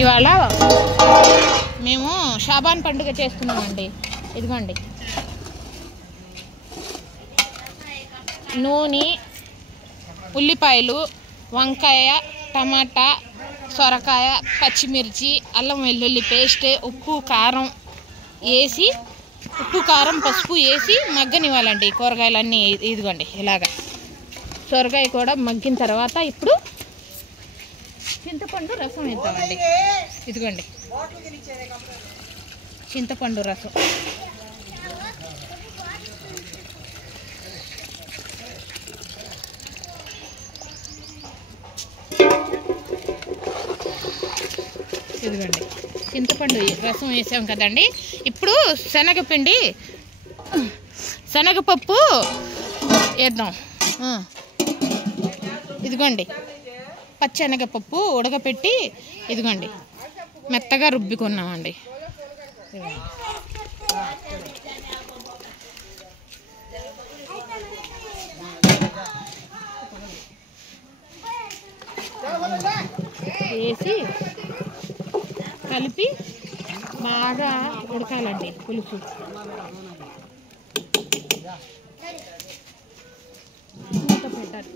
ఇవాళ మేము షాబాన్ పండుగ చేస్తున్నామండి. ఇదిగోండి నూనె, ఉల్లిపాయలు, వంకాయ, టమాటా, సొరకాయ, పచ్చిమిర్చి, అల్లం వెల్లుల్లి పేస్ట్, ఉప్పు కారం వేసి పసుపు వేసి మగ్గనివ్వాలండి కూరగాయలన్నీ. ఇదిగోండి ఇలాగా సొరకాయ కూడా మగ్గిన తర్వాత ఇప్పుడు చింతపండు రసం వేద్దామండి. ఇదిగోండి చింతపండు రసం ఇదిగోండి చింతపండు రసం వేసాం కదండి. ఇప్పుడు శనగపప్పు వేద్దాం. ఇదిగోండి పచ్చెనగపప్పు ఉడకపెట్టి ఇదిగోండి మెత్తగా రుబ్బుకున్నామండి. వేసి కలిపి బాగా ఉడకాలండి పులుసు. మూత పెట్టాలి.